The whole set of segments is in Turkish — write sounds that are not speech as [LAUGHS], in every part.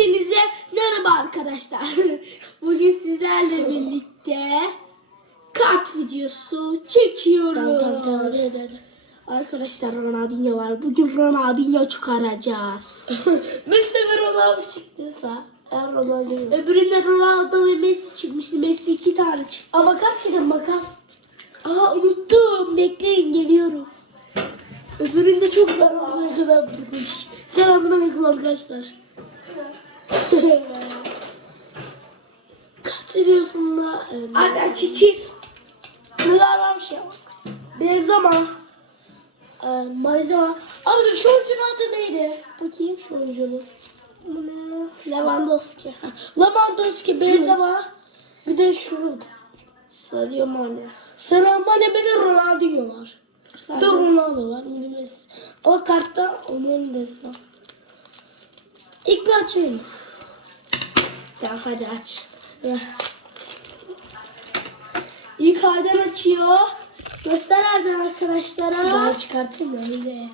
Hepinize merhaba arkadaşlar. [LAUGHS] Bugün sizlerle birlikte kart videosu çekiyoruz. Arkadaşlar Ronaldinho var. Bugün Ronaldinho çıkaracağız. [LAUGHS] Messi ve Ronaldo çıktıysa Ronaldo Öbüründe Ronaldo ve Messi çıkmıştı. Messi iki tane çıktı. Ama makas gidin makas. Aa unuttum. Bekleyin geliyorum. Öbüründe çok Ne kadar. Selamünaleyküm arkadaşlar. [LAUGHS] Kaçırıyorsun da. Hadi çekil. Bunlar bir şey bak. Benzema. Ee, Malzeme. Abi dur şu oyuncunun adı neydi? Bakayım şu oyuncunun. Lewandowski. Lewandowski, Benzema. Bir de şu. Sadio Mane. Selam Mane bir de Ronaldinho var. Bir de Sadio. Ronaldo var. O kartta onun destan. İlk bir açayım. Ya hadi aç. İlk Adem açıyor. Göster Adem arkadaşlara. Daha çıkartayım ya öyle.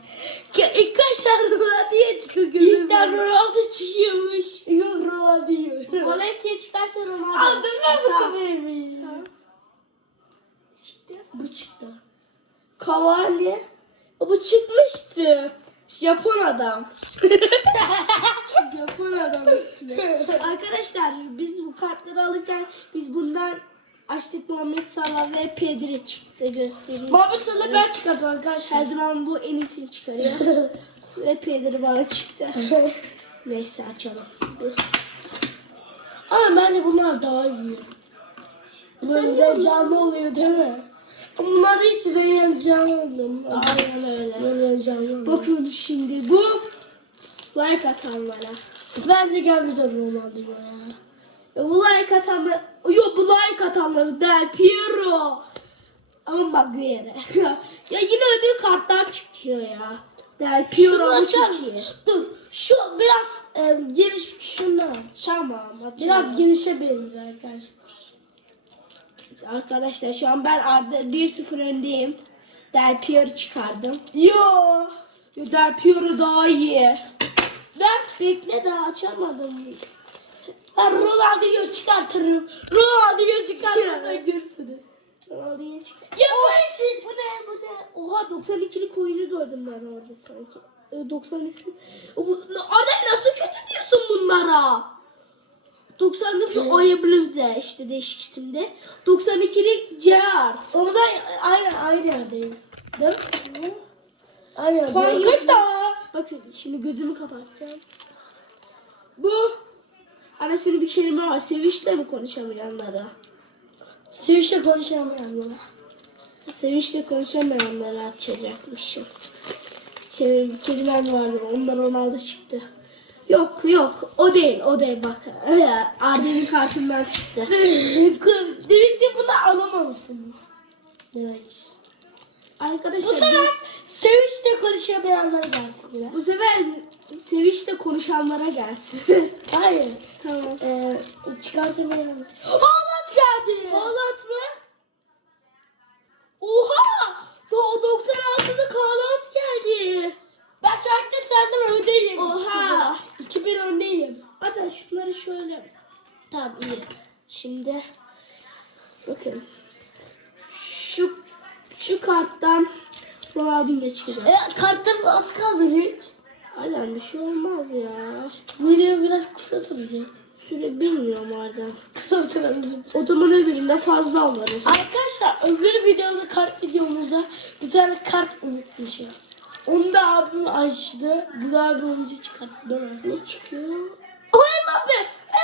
İlk başta Ronaldo'ya çıkıyor İlkten Ronaldo çıkıyormuş. Yok Ronaldinho. Valencia çıkarsa Ronaldo ben çıkar. bu Tamam. kamerayı. Bu çıktı. Cavani. Bu çıkmıştı. Japon adam. [LAUGHS] Japon adam ismi. Arkadaşlar biz bu kartları alırken biz bundan açtık Muhammed Salah ve Pedri çıktı göstereyim. Muhammed Salah ben çıkardım arkadaşlar. Her zaman bu en iyisini çıkarıyor. [LAUGHS] ve Pedri bana çıktı. [LAUGHS] Neyse açalım. Biz Ama bence bunlar daha iyi. Böyle heyecanlı oluyor değil mi? Bunlar hiç de heyecanlı olmuyor. Aynen öyle. Böyle heyecanlı olmuyor. Bakın şimdi bu like atanlara. Bence gelmeyeceğim Ronaldo ya. Ya bu like atanlar, yok bu like atanları Del Piero. Ama bak bir yere. [LAUGHS] ya yine öbür kartlar çıkıyor ya. Del Piero açar? Dur. Şu biraz e, geniş şundan aç. Tamam. Biraz genişe benziyor arkadaşlar. Arkadaşlar şu an ben Arda 1-0 öndeyim. Del Piero çıkardım. Yo. Ya Del Piero daha iyi. Ben Bekle daha açamadım. Ben Ronaldo'yu çıkartırım. Ronaldo'yu çıkartırım görürsünüz. Ronaldinho çık. Ya bu şey. Bu ne bu ne? Oha 92'lik oyuncu gördüm ben orada sanki. E, 93. O, bu- Arda nasıl kötü diyorsun bunlara? 99 Oyablü'de işte değişik isimde. 92'lik Gerard. O zaman aynı, aynı yerdeyiz. Değil mi? Aynı yerdeyiz. Bakın şimdi gözümü kapatacağım. Bu arasında bir kelime var. Sevinçle mi konuşamayanlara? Sevişle konuşamayanlara. Sevinçle konuşamayanlara açacakmışım. Kelimem vardı. Ondan Ronaldo çıktı. Yok yok o değil o değil bak. [LAUGHS] Arda'nın kartından çıktı. Demek ki bunu alamamışsınız. Demek. Arkadaşlar Bu sefer sevinçle konuşamayanlara gelsin bu sefer Sevinçle konuşanlara gelsin. [LAUGHS] Hayır. tamam. Ee, çıkartamayanlar. Haaland geldi. Haaland mı? Oha! Daha 96'da Haaland geldi. Ben anda senden öndeyim. Oha! 2000 öndeyim. Hatta şunları şöyle. Tamam iyi. Şimdi bakın. Şu şu karttan Ronaldinho çıkacak. Evet kartlarım az kaldı hiç. Aynen bir şey olmaz ya. Video biraz kısa sürecek. Süre bilmiyorum Arda. Kısa süre bizim. O zaman öbüründe fazla alırız. Arkadaşlar öbür videomda kart videomuzda tane kart unutmuşum. Onu da abim açtı. Güzel bir oyuncu çıkarttı? Ne çıkıyor? O Mbappe!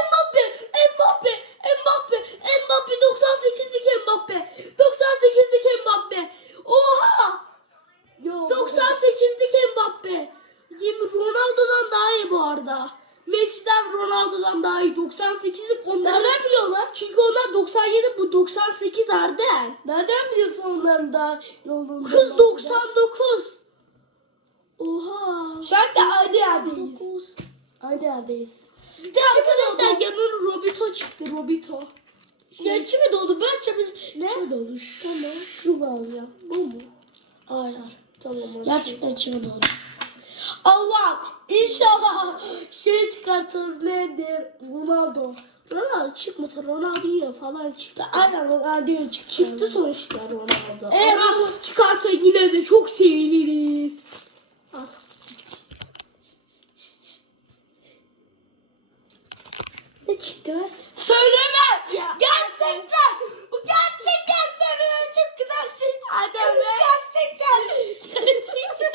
Mbappe! Mbappe! Mbappe! Mbappe 98'lik Mbappe! 98'lik Mbappe! Oha! Yok. 98'lik Mbappe. Yemin Ronaldo'dan daha iyi bu arada. Messi'den Ronaldo'dan daha iyi. 98'lik ondan. Nereden biliyorlar? Çünkü onlar 97 bu 98 Arden. Nereden biliyorsun onların daha yolunu? Kız 99. Oha. Şu anda aynı yerdeyiz. 9. Aynı yerdeyiz. Bir de arkadaşlar yanına Robito çıktı. Robito. Ya içime doldu. Ben içime, Ne? içime doldu. Şu, Şu bağlayacağım. Bu mu? Aynen. Tamam. Gerçekten içime doldu. Allah inşallah şey çıkartır nedir? Ronaldo. Ronaldo çıkmasa Ronaldinho falan çıktı. Aynen Ronaldo çıktı. Çıktı sonuçta Ronaldo. Ama bu- çıkarsa yine de çok seviniriz. Al. Çıktı? Söylemem. Ya. Gerçekten. Bu gerçekten söylüyor. Çok güzel şey. Adem be. Gerçekten. Gerçekten.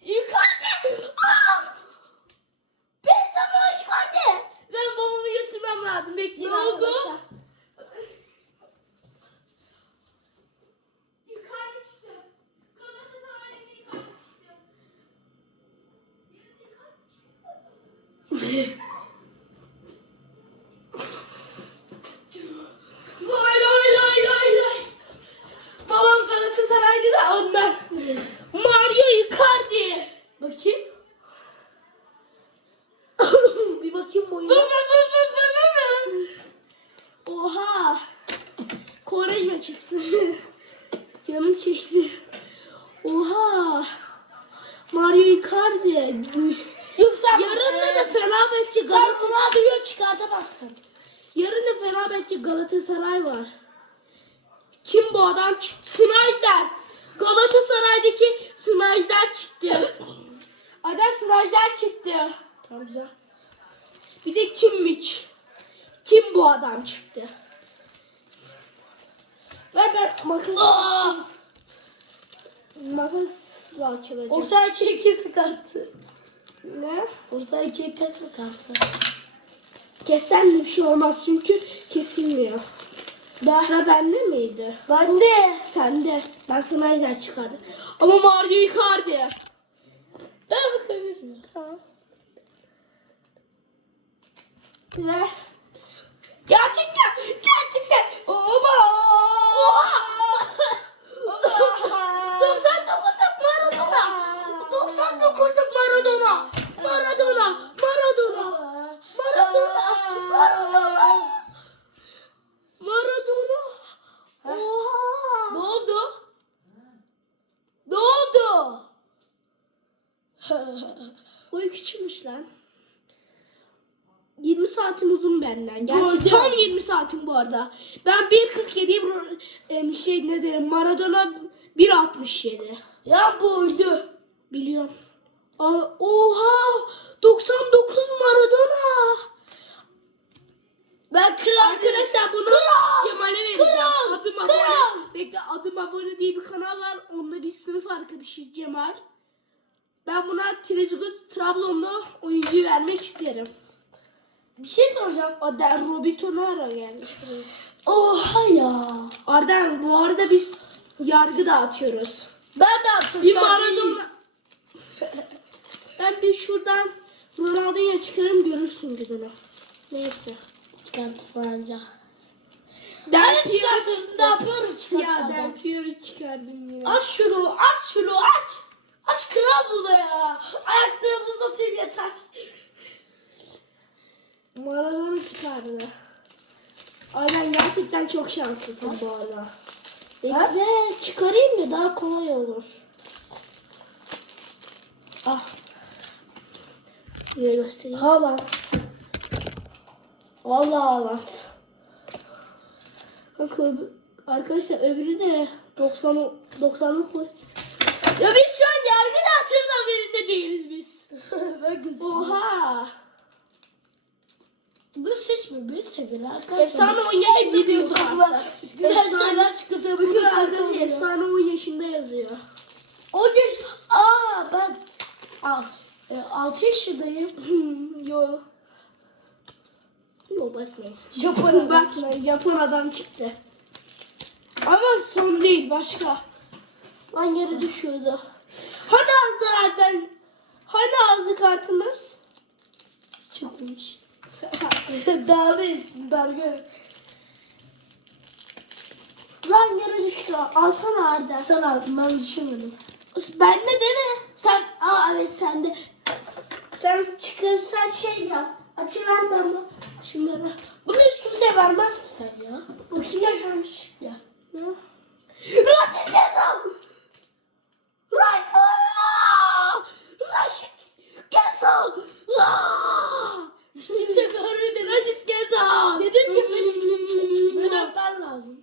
Yukarıda. Ah! Benzema yukarıda. Ben babamı göstermem lazım. Bekleyin Ne oldu? arkadaşlar. Yukarıda çıktı. Galatasaray'ın yukarıda çıktı. Lay lay lay lay lay. Babam Galatasaray'dı da ondan. Mario Icardi. Bakayım. bir bakayım boyuna. Oha. Korejme çıksın. Canım çekti. Oha. Mario Icardi. Yoksa Yarın da Fenerbahçe sen Galatasaray. Ronaldo'yu çıkartamazsın. Yarın da Fenerbahçe Galatasaray var. Kim bu adam? Sınajlar. Galatasaray'daki Sınajlar çıktı. Adam Sınajlar çıktı. Tamam güzel. Bir de kimmiş? Kim bu adam çıktı? Ver ben makas makasla açılacak. Ortaya çekilsin kartı. ne? Ortaya çekilsin kartı. Kesen de bir şey olmaz çünkü kesilmiyor. Dahra bende miydi? Ben de. Sende. Ben Sınajlar çıkardım. Ama Mario Icardi. Ben bakabilir miyim? Tamam. Ver. Gerçekten. Gerçekten. Oba. Oha! 99'luk Maradona. 99'luk Maradona. Maradona. Maradona. Maradona. Maradona. Maradona. Ne Oha. oldu? Ne oldu? Boyu küçülmüş lan. 20 santim uzun benden. Gerçi Gördüm. tam 20 santim bu arada. Ben 1.47 em, şey ne derim Maradona 1.67. ya buydu. Biliyorum. Aa, oha 99 Maradona. Ben kral. Arkadaşlar bunu Kral! Cemal'e vereceğim. Kral! Adım Kral! abone. Bekle adım abone diye bir kanal var. Onunla bir sınıf arkadaşıyız Cemal. Ben buna Trezeguet Trabzon'da oyuncuyu vermek isterim. Bir şey soracağım. Da Robito Nara gelmiş buraya. Oha ya. Arden bu arada biz yargı dağıtıyoruz. Ben de atmışım. Bir Maradona. [LAUGHS] ben bir şuradan Ronaldo'ya çıkarım görürsün gününü. Neyse. Çıkartırsın anca. Ben Hadi çıkartın. Ne yapıyoruz Ya çıkartmadan? ben Pure çıkardım yine. Aç şunu. Aç şunu. Aç. Aç kral bunu ya. Ayaklarımı uzatayım yeter. Maradona çıkardı. Ay ben gerçekten çok şanslısın bu arada. Bekle çıkarayım da daha kolay olur. Ah. Şuraya göstereyim. Haaland. Vallahi Haaland. Kanka öbür, arkadaşlar öbürü de 90 90'lık var. Ya biz şu an yargı dağıtıyoruz haberinde değiliz biz. [LAUGHS] ben gözüküyorum. Oha. Bu seçme bir sevgili arkadaşlar. Efsane 10 yaşında Gidiyor diyor abla. Güzel şeyler çıkartıyor. Bugün arkadaşlar efsane 10 yaşında yazıyor. O geç. Aa ben. Aa, e, 6 yaşındayım. [LAUGHS] Yo. Yo bakmayın. Japon adam. Bakmayın Japon adam çıktı. Ama son değil başka. Lan yere düşüyordu. Hani azlardan Hani azlı kartımız? Çıkmış. [LAUGHS] [LAUGHS] Dağılıyor. Dalga. Lan yere düştü. Alsana Arden. Sen aldın ben düşünmedim. Ben de mi? Sen, aa evet sen de. Sen çıkarırsan şey yap. Açıver ben bu. Şunları. Bunu hiç kimseye vermezsin sen ya. Ya şöyle bir şey ya. Ne? Rodriguez al. Rayfa! Raşit Gezal! Aa! Kimse görmedi Raşit Gezal. Dedim ki ben ben öpmen lazım.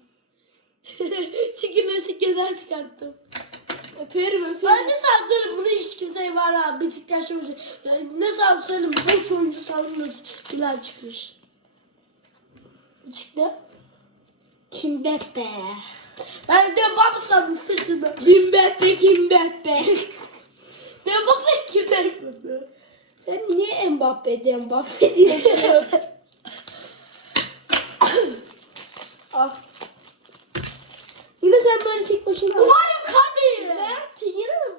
Çünkü nasıl keder çıkarttım. Öperim öperim. Ben ne sana söyleyeyim bunu hiç kimseye var ha Beşiktaş oyuncu. Yani ne sana söyleyeyim boş oyuncu. Bilal çıkmış. Çıktı? Kimbeppe. Ben de bab sandım saçını. Kimbeppe Kimbeppe. Mbappe kimden yapıyordu? [LAUGHS] Sen niye Mbappe Mbappe diyorsun? [LAUGHS] [LAUGHS] ah. Sen böyle tek başına. Mario Kart Ne? Yine mi?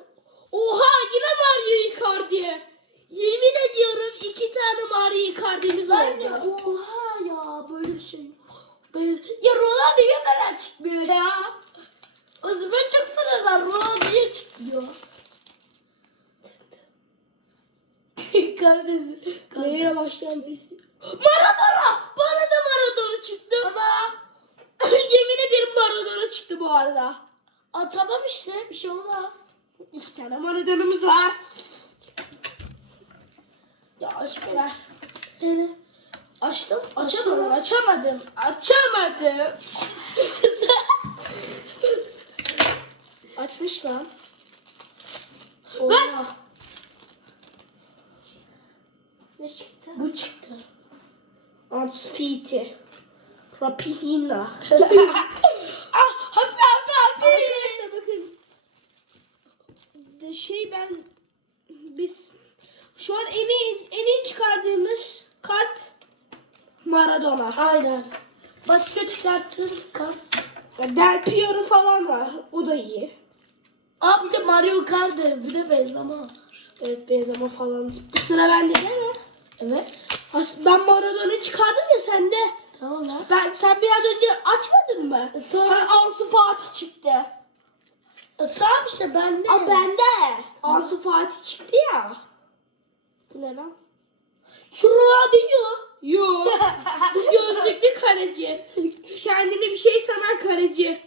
Oha yine Mario Icardi. Yemin ediyorum iki tane Mario Icardi'miz oldu. oha ya böyle bir şey. Ya Ronaldo neden çıkmıyor ya? O zaman çok sıralar Ronaldo niye çıkmıyor? [LAUGHS] Kardeşim. Neye başlayan birisi? Maradona! Bana da Maradona çıktı. Ama [COUGHS] Yemin ederim Maradona çıktı bu arada. Aa, tamam işte bir şey olmaz. İki tane Maradona'mız var. Ya be. Ver. Seni. Açtım. Açamadım, Açamadım. açamadım. Açmış lan. Oha. Ne çıktı? Bu çıktı. Ansfiti. Rapihina. [LAUGHS] ah abi abi abi. Arkadaşlar bakın. De şey ben biz şu an en iyi en iyi çıkardığımız kart Maradona. Aynen. Başka çıkarttığınız kart. Del Piero falan var. O da iyi. Aa bir de Mario Kart bir de Benzema var. Evet Benzema falan. Sıra bende değil mi? Evet. As- Ben Maradona'yı çıkardım ya sende. Tamam lan. Ben sen biraz önce açmadın mı? Sonra Hani Ansu Fatih çıktı. E, tamam işte bende. Aa bende. Ansu Fatih çıktı ya. Bu ne lan? Şu Ronaldinho. Yo. Bu gözlüklü kaleci. Kendini bir şey sanan kaleci.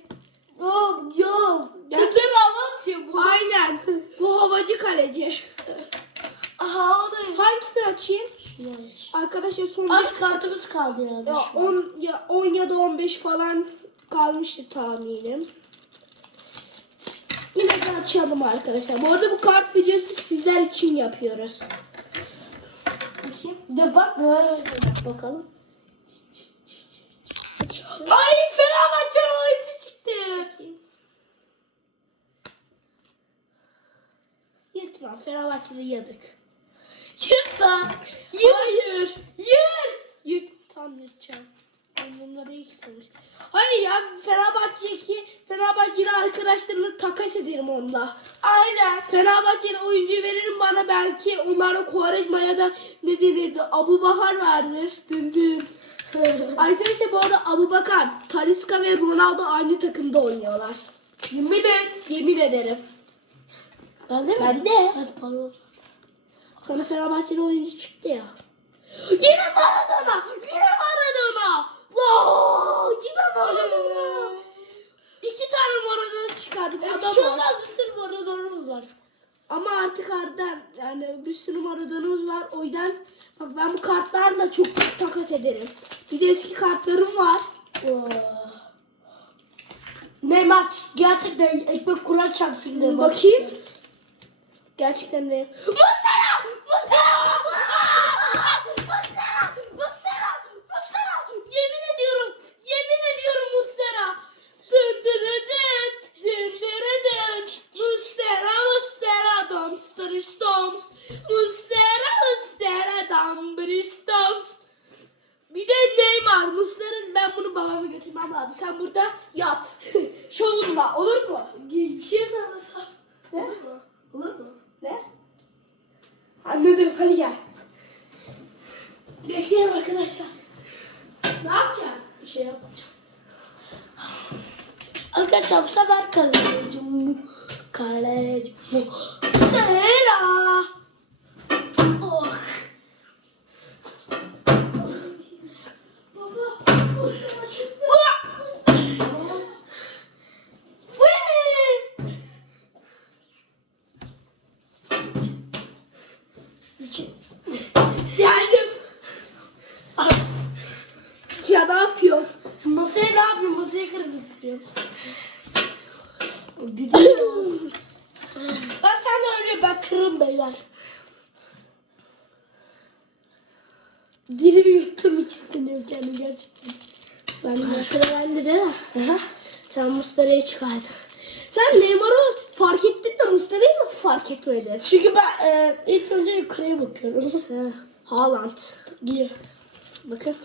Yok yok. Ya- Güzel hava atıyor bu. Aynen. Bu havacı kaleci. [LAUGHS] Aha o da. Hangisini açayım? Şunu aç. Arkadaşlar son Aç kartımız kaldı yani. ya şu an. 10 ya 10 ya da 15 falan kalmıştı tahminim. Yine de açalım arkadaşlar. Bu arada bu kart videosu sizler için yapıyoruz. Bakayım. De bak. böyle. Bakalım. Ay Fenerbahçe oyuncu çıktı. Yırtma Fenerbahçe'de yazık. Yırt lan. Hayır. Yırt. Yırt. Tam yırtacağım. Ben bunları ilk sonuç. Hayır ya Fenerbahçe'deki Fenerbahçeli arkadaşlarımla takas ederim onunla. Aynen. Fenerbahçeli oyuncuyu veririm bana belki onlara Quaresma ya da ne denirdi Abu Bakar vardır. Dın dın. [LAUGHS] Arkadaşlar bu arada Abu Bakar, Talisca ve Ronaldo aynı takımda oynuyorlar. Yemin et. Yemin ederim. Ben de mi? Ben de. Az pardon. Sana Fenerbahçeli oyuncu çıktı ya. Yine Maradona! Yine Maradona! Wow! Yine Maradona! İki tane Maradona çıkardık. Bir Adam şey olmaz bir sürü Maradona'mız var. Ama artık Arden yani bir sürü Maradona'mız var. O yüzden bak ben bu kartlarla çok pis takas ederim. Bir de eski kartlarım var. Oo. Ne maç? Gerçekten ekmek kuran çarpsın ne? Bakayım. Gerçekten de. Mustara! Dambır stoms. Bir de Neymar. Muslera'nın ben bunu babama götürmem lazım. Sen burada yat. Şovunla. Olur mu? Bir şey sanırsam. Ne? Olur mu? Ne? Anladım. Hadi gel. Bekleyin arkadaşlar. Ne yapacaksın? Bir şey yapacağım. Arkadaşlar bu sefer kalecim. Kalecim. Sera. Oh. Ronaldo'yu kırmak istiyorum. Gidiyor. ben sen öyle ben kırırım beyler. Dilimi yutturmak istemiyorum kendim gerçekten. De. Sıra bende değil mi? Aha. Sen Muslera'yı çıkardın. Sen Neymar'ı fark ettin de Muslera'yı nasıl fark etmedin? Çünkü ben e, ilk önce yukarıya bakıyorum. He, Haaland. Giy. Bakın.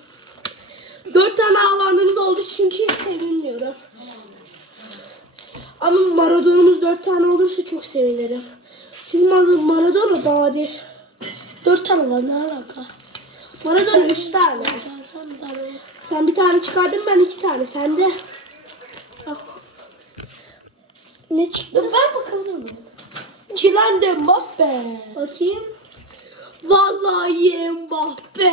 Dört tane Haaland'ımız için hiç sevinmiyorum. Ama Maradona'mız dört tane olursa çok sevinirim. Çünkü Mar- Maradona nadir. Dört tane var ne alaka? Maradona üç tane. Sen bir tane. Sen bir tane çıkardın ben iki tane. Sen de. Ne çıktı? Dur ben bakabilir miyim? Kylian de Mbappe. Bakayım. Vallahi Mbappe.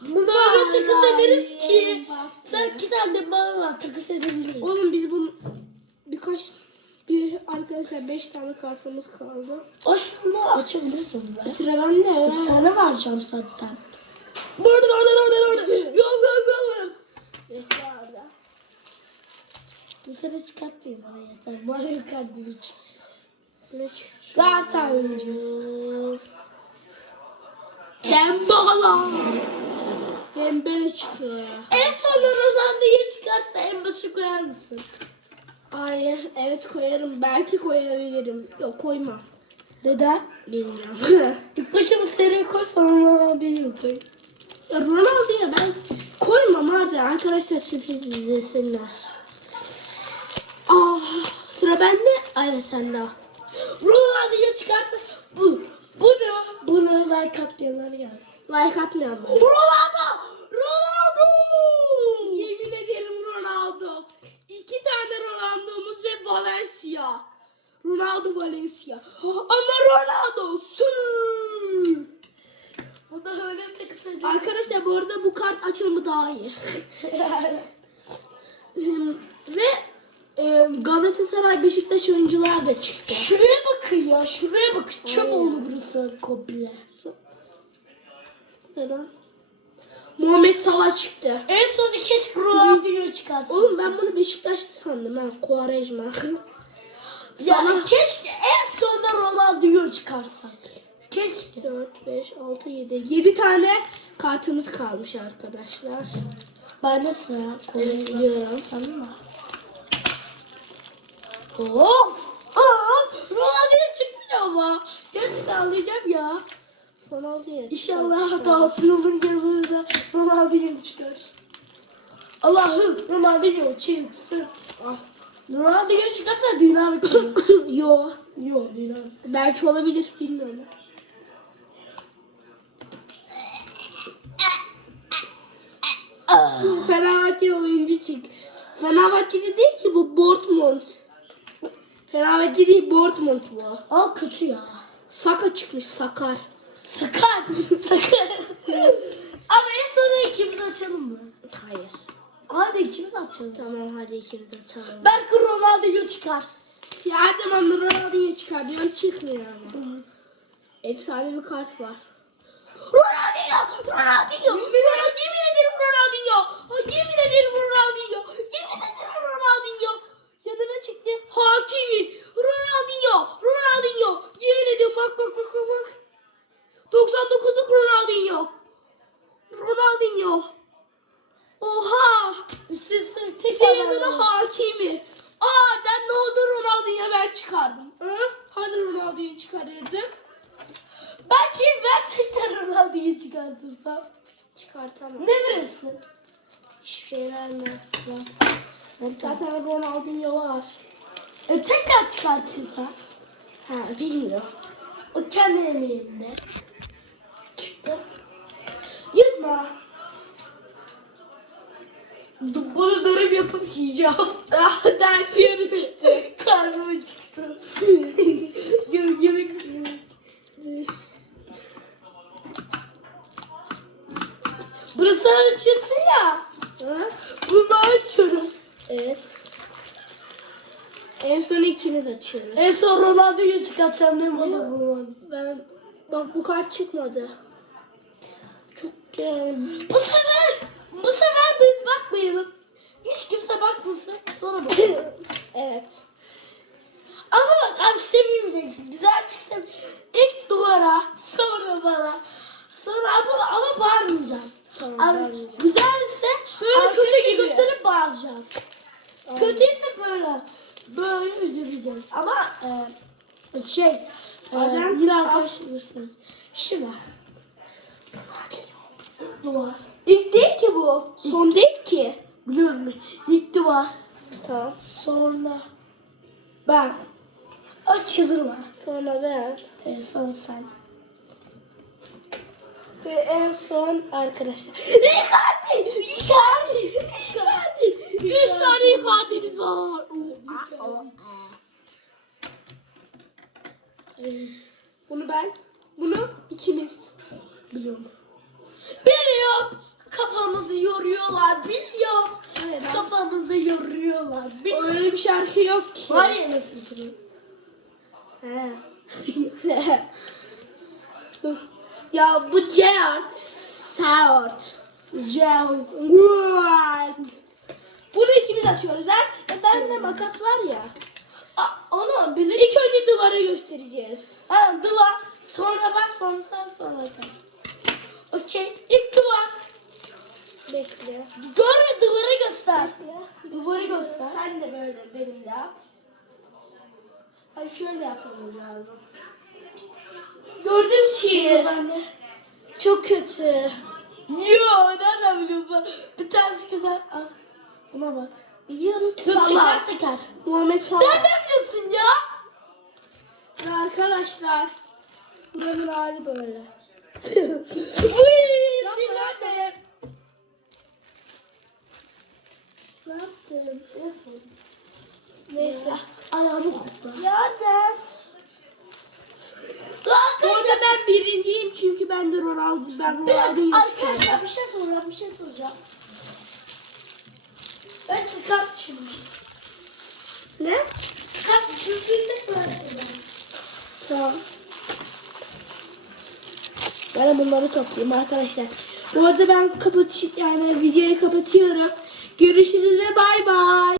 Bunu öyle takıs ederiz ki. Sen iki tane de Mbappe var takıs edebiliriz. Oğlum biz bunu birkaç bir arkadaşlar beş tane kartımız kaldı. O şunu açabilirsin be. Sıra bende. Sana vereceğim zaten. Burada orada orada orada. Yok yok yok. Bekle orada. Bu sene çıkartmayayım bana yeter. İçin. Ne çıktı? Galatasaray oyuncuyuz. Dembala. Dembele çıkıyor. En son Ronaldo'yu çıkarsa en başa koyar mısın? Hayır, evet koyarım. Belki koyabilirim. Yok koymam. Neden? Bilmiyorum. [LAUGHS] İlk başa mı seriye koysan Ronaldo'yu koy. Ya Ronaldo'ya ben koymam hadi arkadaşlar sürpriz izlesinler. Ah sıra bende. Aynen sende. Ronaldo'yu çıkarsa bu, bunu, bunu like atlayanlar gelsin. Like atmayalım. Ronaldo! Ronaldo! Yemin ederim Ronaldo. İki tane Ronaldo'muz ve Valencia. Ronaldo Valencia. Ama Ronaldo sür. Da öyle takıs ediyor. Arkadaşlar bu arada bu kart açılımı daha iyi. [LAUGHS] ve e, Galatasaray Beşiktaş oyuncular da çıktı. Şuraya bakın ya, şuraya bakın. Çöp oldu burası komple. Neden? Muhammed Salah çıktı. En son keşke Ronaldo'yu çıkarsın. Oğlum ben bunu Beşiktaşlı sandım ha. Quaresma. ya Salah keşke en sonunda Ronaldo'yu çıkarsak. Keşke. 4, 5, 6, 7. 7 tane kartımız kalmış arkadaşlar. Ben de sıra Evet biliyorum. Tamam mı? Of! Aa, Ronaldo'ya çıkmıyor ama. Gerçekten anlayacağım ya. Ronaldo'ya. İnşallah dağıtıyorsun yanında Ronaldo'yu çıkar. Allah'ım Ronaldo'yu çıksın. Ah. Ronaldo'yu çıkarsa dünya rekoru. [COUGHS] Yo. Yok dünya Belki olabilir bilmiyorum. Fenerbahçe oyuncu çık. Fenerbahçe'de değil ki bu Dortmund. Fenerbahçe değil Dortmund bu. Aa kötü ya. Saka çıkmış Sakar. Sakar. Sakar. [LAUGHS] Ama en sona ikimiz açalım mı? Hayır. Hadi ikimiz açalım. Tamam hadi ikimiz açalım. Belki Ronaldo'yu çıkar. Ya her zaman Ronaldo'yu çıkar diyorsun çıkmıyor ama. Efsane bir kart var. Ronaldinho! Ronaldinho! Ronaldinho! Ronaldinho! Ha, Yemin ederim Ronaldinho! Yemin ederim Ronaldinho! Yanına çıktı. Hakimi! Ronaldinho! Ronaldinho! Yemin ediyorum bak bak bak bak bak. 99'luk Ronaldinho! Ronaldinho! Oha! Üst üste Bir tek yanına Hakimi. Aa ben ne oldu Ronaldinho ben çıkardım. Hı? Hadi Ronaldinho çıkarırdım. Belki ben tekrar Ronaldo'yu çıkartırsam. Çıkartamam. Ne verirsin? Hiçbir şey vermem. Zaten Ronaldinho var. E tekrar çıkartırsan. Ha bilmiyor. O kendi emeğinde. Çıktı. Du- Bunu dönüp yapıp yiyeceğim. [LAUGHS] Ah dert yarı çıktı. [LAUGHS] Karnıma çıktı. [LAUGHS] Yemek yemek. Burası açıyorsun ya. Bunu açıyorum. Evet. En son ikimiz açıyoruz. En son Ronaldo'yu çıkartacağım ne bana bu. Ben bak bu kart çıkmadı. Çok yani Bu sefer, bu sefer biz bakmayalım. Hiç kimse bakmasın sonra bak. [COUGHS] evet. Ama bak abi sevmeyeceksin. Güzel çıksın. İlk duvara sonra bana. Sonra ama, ama bağırmayacağız. Tamam, Abi, güzelse Böyle kötü gösterip bağıracağız. Aynen. Kötüyse böyle. Böyle üzüleceğiz. Ama e, şey e, Adam- yine arkadaşlar göstereyim. Şimdi. Duvar. İlk değil ki bu. Son değil ki. Biliyorum. İlk duvar. Tamam. Sonra ben. Açılırma. Sonra ben. En son sen. Ve en son arkadaşlar. Icardi! Icardi! Icardi! Üç tane Icardi'miz var. Bunu ben. Bunu ikimiz. Biliyorum. Biliyorum. Kafamızı yoruyorlar. Biliyorum. Hayır, Kafamızı yoruyorlar. Biliyorum. Öyle bir şarkı yok ki. Var ya nasıl bitiriyor? He. [LAUGHS] Dur. Ya bu Gerard. Gel. What? Bunu ikimiz açıyoruz. Ben, ben de makas var ya. Aa, Onu bilir. İlk önce duvara göstereceğiz. Ha, duvar. Sonra bak sonra sen sonra taş. Okey. İlk duvar. Bekle. Gör duvarı göster. Duvarı göster. Sen de böyle benimle yap. Hayır şöyle yapmamız lazım. Gördüm ki. Çok kötü. Yo nereden biliyorum ben? Bir tanesi güzel. Al. Buna bak. Biliyorum. Dur teker Salah. teker. Muhammed Salah. Nereden biliyorsun ya? Ve arkadaşlar. Buranın hali böyle. [LAUGHS] Uy, sinirlendim. Ne yaptın? Nasıl? Neyse. Ayağımı kokla. Yardım. Arkadaşlar ben birinciyim çünkü ben de Ronaldo. Ben bir Ronaldo'yu dakika çıkardım. arkadaşlar bir şey soracağım bir şey soracağım. Ben çıkart şimdi. Ne? Çıkart düşündüğünde böyle. Tamam. Ben bunları toplayayım arkadaşlar. Bu arada ben kapatayım yani videoyu kapatıyorum. Görüşürüz ve bay bay.